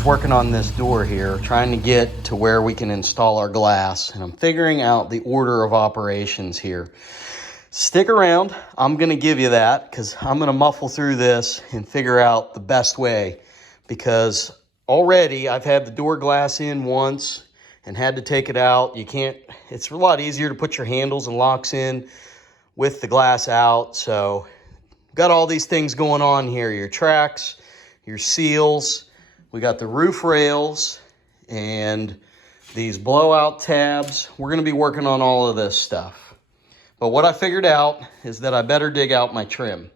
is working on this door here, trying to get to where we can install our glass, and I'm figuring out the order of operations here. Stick around, I'm gonna give you that, because I'm gonna muffle through this and figure out the best way, because already I've had the door glass in once and had to take it out. You can't, it's a lot easier to put your handles and locks in with the glass out. So got all these things going on here, your tracks, your seals, we got the roof rails and these blowout tabs. We're gonna be working on all of this stuff. But what I figured out is that I better dig out my trim,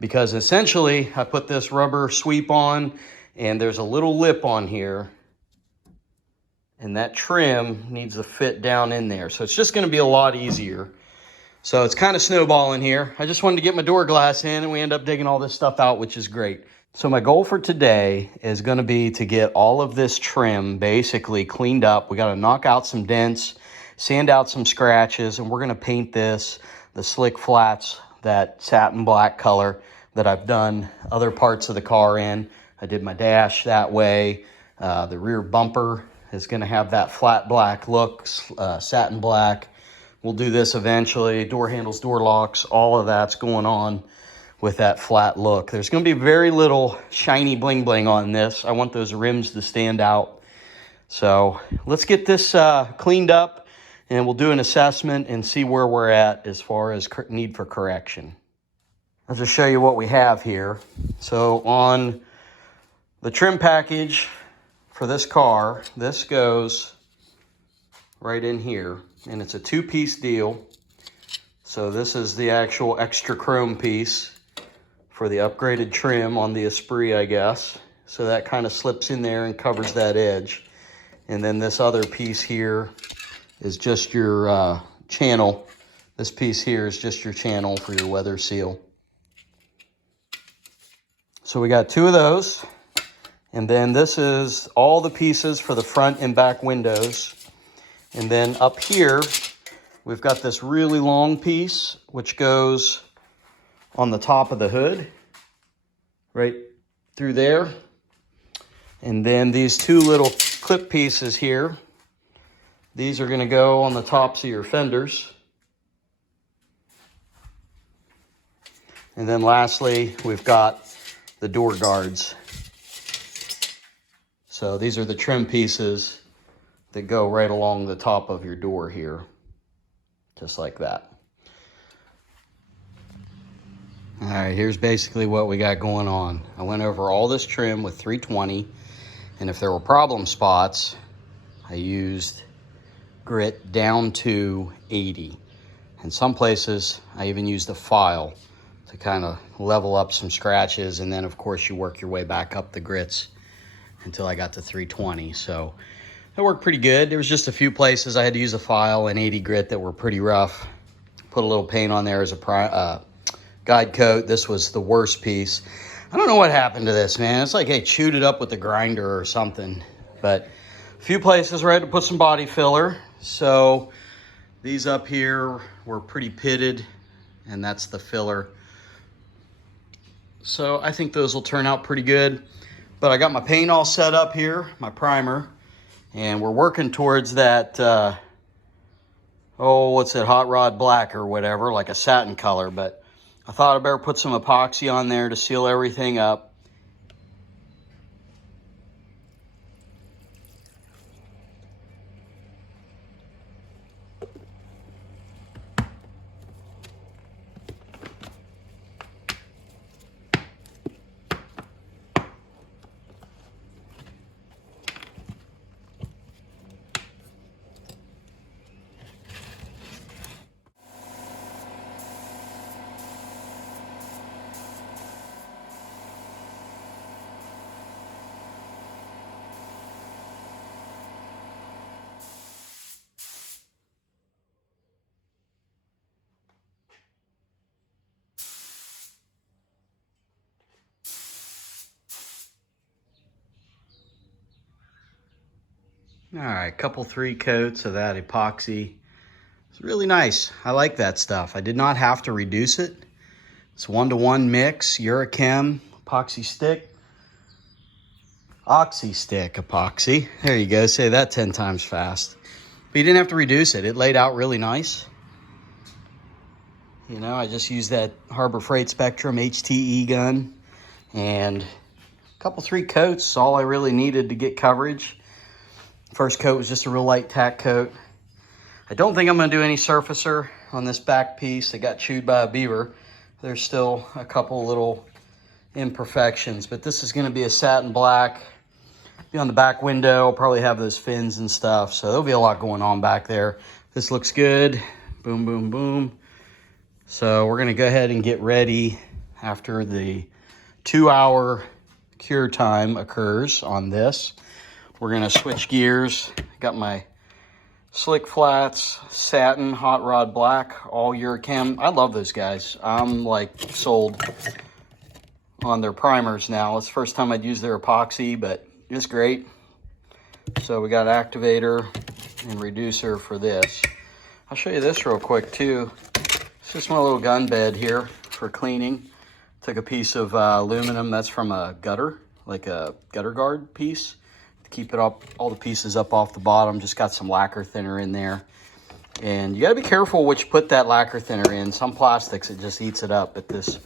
because essentially I put this rubber sweep on and there's a little lip on here, and that trim needs to fit down in there. So it's just gonna be a lot easier. So it's kind of snowballing here. I just wanted to get my door glass in and we end up digging all this stuff out, which is great. So my goal for today is gonna be to get all of this trim basically cleaned up. We gotta knock out some dents, sand out some scratches, and we're gonna paint this, the slick flats, that satin black color that I've done other parts of the car in. I did my dash that way. The rear bumper is gonna have that flat black look, satin black. We'll do this eventually. Door handles, door locks, all of that's going on with that flat look. There's gonna be very little shiny bling bling on this. I want those rims to stand out. So let's get this cleaned up and we'll do an assessment and see where we're at as far as need for correction. I'll just show you what we have here. So on the trim package for this car, this goes right in here, and it's a two-piece deal. So this is the actual extra chrome piece for the upgraded trim on the Esprit, I guess. So that kind of slips in there and covers that edge. And then this other piece here is just your channel. This piece here is just your channel for your weather seal. So we got two of those. And then this is all the pieces for the front and back windows. And then up here, we've got this really long piece, which goes on the top of the hood, right through there. And then these two little clip pieces here, these are gonna go on the tops of your fenders. And then lastly, we've got the door guards. So these are the trim pieces that go right along the top of your door here, just like that. All right, here's basically what we got going on. I went over all this trim with 320, and if there were problem spots, I used grit down to 80. In some places, I even used a file to kind of level up some scratches, and then of course you work your way back up the grits until I got to 320. So that worked pretty good. There was just a few places I had to use a file and 80 grit that were pretty rough. Put a little paint on there as a guide coat. This was the worst piece. I don't know what happened to this, man. It's like I chewed it up with the grinder or something. But a few places where I had to put some body filler. So these up here were pretty pitted, and that's the filler. So I think those will turn out pretty good. But I got my paint all set up here, my primer, and we're working towards that, what's it, hot rod black or whatever, like a satin color. But I thought I better put some epoxy on there to seal everything up. All right, couple 3 coats of that epoxy. It's really nice. I like that stuff. I did not have to reduce it. It's 1-to-1 mix, Urechem, epoxy stick. Oxy stick epoxy. There you go, say that 10 times fast. But you didn't have to reduce it. It laid out really nice. You know, I just used that Harbor Freight Spectrum HTE gun, and a couple, 3 coats is all I really needed to get coverage. First coat was just a real light tack coat. I don't think I'm gonna do any surfacer on this back piece. It got chewed by a beaver. There's still a couple little imperfections, but this is gonna be a satin black. Be on the back window. I'll probably have those fins and stuff, so there'll be a lot going on back there. This looks good. Boom, boom, boom. So we're gonna go ahead and get ready after the 2-hour cure time occurs on this. We're gonna switch gears. Got my slick flats, satin, hot rod black, all Urechem. I love those guys. I'm like sold on their primers now. It's the first time I'd use their epoxy, but it's great. So we got activator and reducer for this. I'll show you this real quick too. It's just my little gun bed here for cleaning. Took a piece of aluminum that's from a gutter, like a gutter guard piece, to keep it up, all the pieces up off the bottom. Just got some lacquer thinner in there. And you gotta be careful what you put that lacquer thinner in. Some plastics, it just eats it up, but this,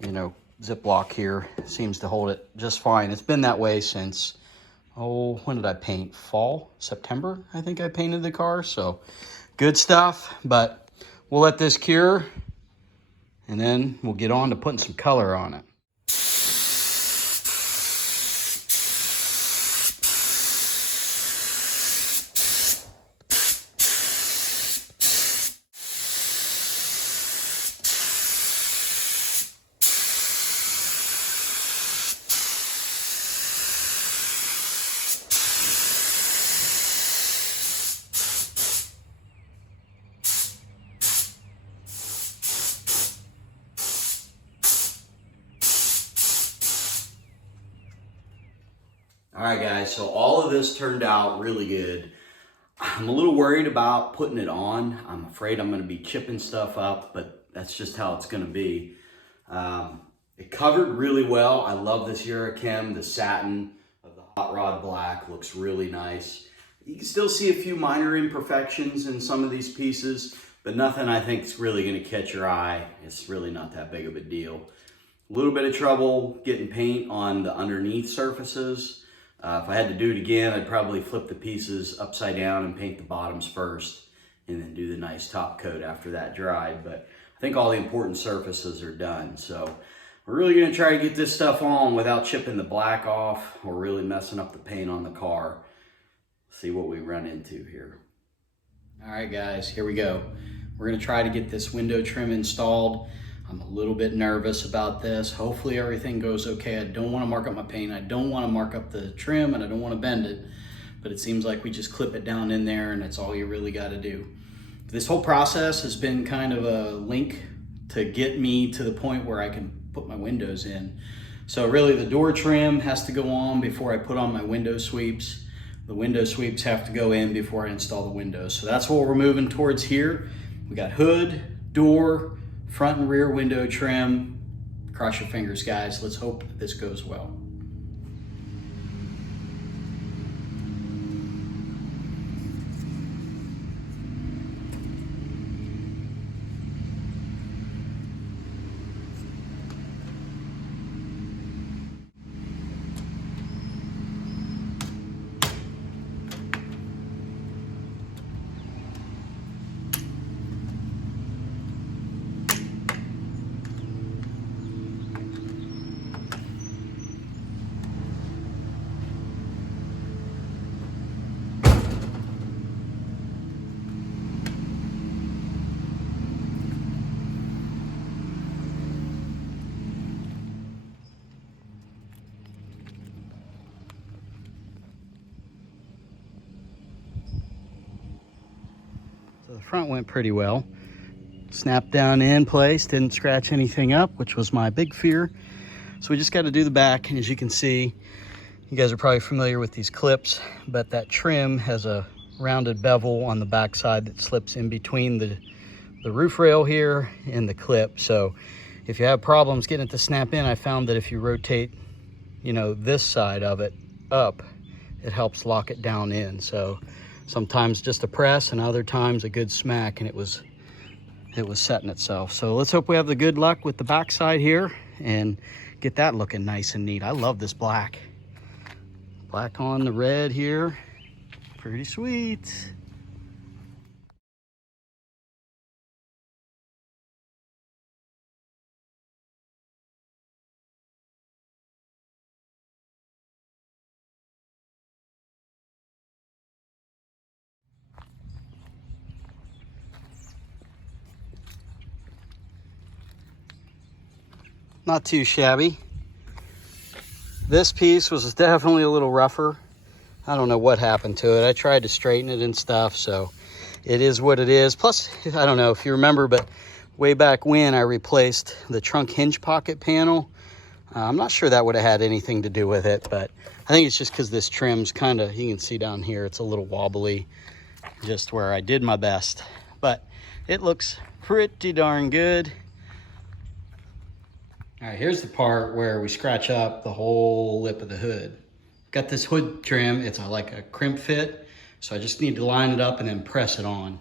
you know, Ziploc here seems to hold it just fine. It's been that way since, oh, when did I paint? Fall, September, I think I painted the car. So good stuff, but we'll let this cure and then we'll get on to putting some color on it. All right, guys, so all of this turned out really good. I'm a little worried about putting it on. I'm afraid I'm gonna be chipping stuff up, but that's just how it's gonna be. It covered really well. I love this Urechem. The satin of the hot rod black looks really nice. You can still see a few minor imperfections in some of these pieces, but nothing I think is really gonna catch your eye. It's really not that big of a deal. A little bit of trouble getting paint on the underneath surfaces. If I had to do it again, I'd probably flip the pieces upside down and paint the bottoms first and then do the nice top coat after that dried. But I think all the important surfaces are done. So we're really gonna try to get this stuff on without chipping the black off or really messing up the paint on the car. See what we run into here. All right, guys, here we go. We're gonna try to get this window trim installed. I'm a little bit nervous about this. Hopefully everything goes okay. I don't want to mark up my paint. I don't want to mark up the trim, and I don't want to bend it. But it seems like we just clip it down in there, and that's all you really got to do. This whole process has been kind of a link to get me to the point where I can put my windows in. So really the door trim has to go on before I put on my window sweeps. The window sweeps have to go in before I install the windows. So that's what we're moving towards here. We got hood, door, front and rear window trim. Cross your fingers, guys. Let's hope this goes well. So the front went pretty well. Snapped down in place, didn't scratch anything up, which was my big fear. So we just got to do the back, and as you can see, you guys are probably familiar with these clips, but that trim has a rounded bevel on the back side that slips in between the roof rail here and the clip. So if you have problems getting it to snap in, I found that if you rotate, you know, this side of it up, it helps lock it down in. So sometimes just a press and other times a good smack, and it was setting itself. So let's hope we have the good luck with the backside here and get that looking nice and neat. I love this black. Black on the red here, pretty sweet. Not too shabby. This piece was definitely a little rougher. I don't know what happened to it. I tried to straighten it and stuff, so it is what it is. Plus, I don't know if you remember, but way back when I replaced the trunk hinge pocket panel, I'm not sure that would have had anything to do with it, but I think it's just because this trim's kind of, you can see down here, it's a little wobbly, just where I did my best. But it looks pretty darn good. All right, here's the part where we scratch up the whole lip of the hood. Got this hood trim, it's like a crimp fit, so I just need to line it up and then press it on.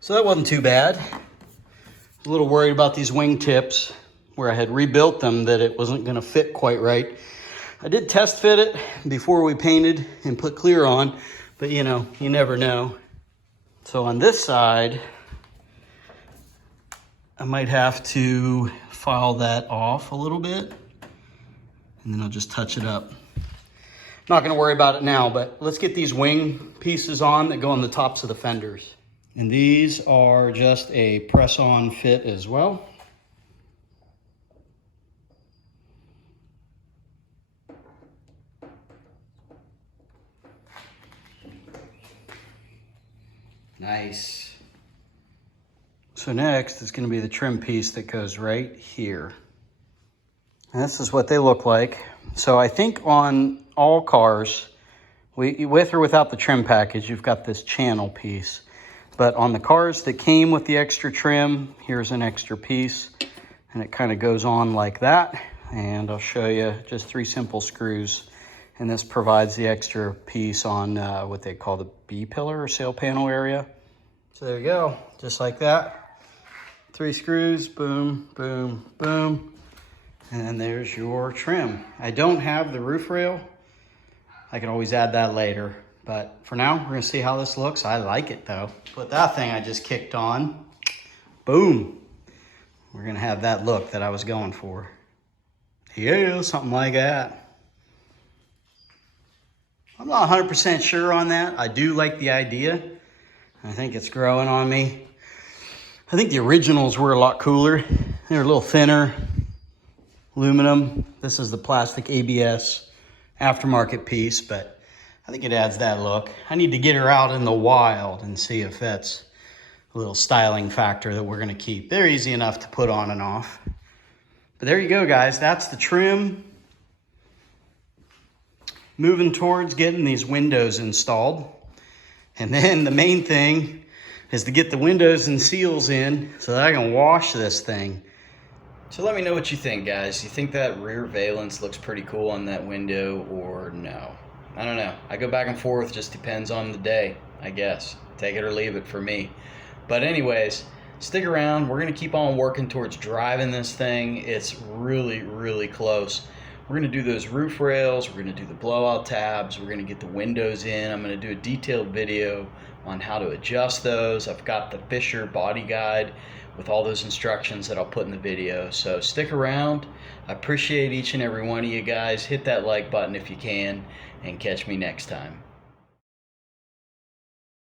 So that wasn't too bad. A little worried about these wing tips where I had rebuilt them, that it wasn't gonna fit quite right. I did test fit it before we painted and put clear on, but you know, you never know. So on this side, I might have to file that off a little bit and then I'll just touch it up. Not gonna worry about it now, but let's get these wing pieces on that go on the tops of the fenders. And these are just a press-on fit as well. Nice. So next is going to be the trim piece that goes right here. And this is what they look like. So I think on all cars, with or without the trim package, you've got this channel piece. But on the cars that came with the extra trim, here's an extra piece, and it kind of goes on like that. And I'll show you just 3 simple screws. And this provides the extra piece on what they call the B-pillar or sail panel area. So there you go, just like that. 3 screws, boom, boom, boom. And then there's your trim. I don't have the roof rail. I can always add that later. But for now, we're gonna see how this looks. I like it though. But that thing I just kicked on, boom. We're gonna have that look that I was going for. Yeah, something like that. I'm not 100% sure on that. I do like the idea. I think it's growing on me. I think the originals were a lot cooler. They're a little thinner, aluminum. This is the plastic ABS aftermarket piece, but I think it adds that look. I need to get her out in the wild and see if that's a little styling factor that we're gonna keep. They're easy enough to put on and off. But there you go, guys. That's the trim. Moving towards getting these windows installed. And then the main thing is to get the windows and seals in so that I can wash this thing. So let me know what you think, guys. You think that rear valance looks pretty cool on that window or no? I don't know. I go back and forth, just depends on the day, I guess. Take it or leave it for me. But anyways, stick around. We're going to keep on working towards driving this thing. It's really, really close. We're going to do those roof rails. We're going to do the blowout tabs. We're going to get the windows in. I'm going to do a detailed video on how to adjust those. I've got the Fisher body guide with all those instructions that I'll put in the video. So stick around. I appreciate each and every one of you guys. Hit that like button if you can, and catch me next time.